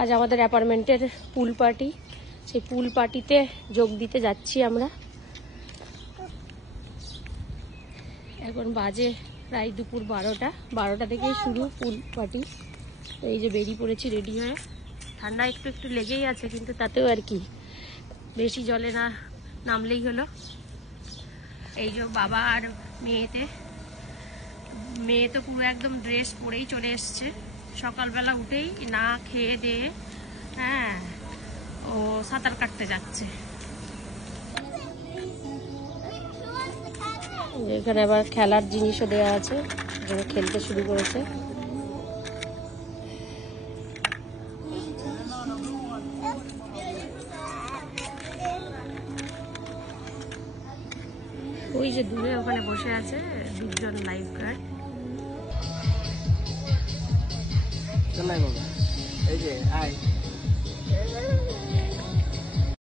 আজ আমাদের অ্যাপার্টমেন্টের পুল পার্টি, সেই পুল পার্টিতে যোগ দিতে যাচ্ছি আমরা। এখন বাজে প্রায় দুপুর 12টা থেকেই শুরু পুল পার্টি। তো এই যে বেরিয়ে পড়েছি রেডি হয়ে। ঠান্ডা একটু একটু লেগেই আছে, কিন্তু তাতেও আর কি, বেশি জলে না নামলেই হলো। এই যে বাবা আর মেয়ে তো পুরো একদম ড্রেস পরেই চলে এসছে। সকালবেলা উঠেই না খেয়ে দিয়ে হ্যাঁ ও সাঁতার কাটতে যাচ্ছে। এখানে আবার খেলার জিনিসও দেওয়া আছে, এখানে খেলতে শুরু করেছে। ওই যে দূরে ওখানে বসে আছে 2জন লাইফ গার্ড। এই যে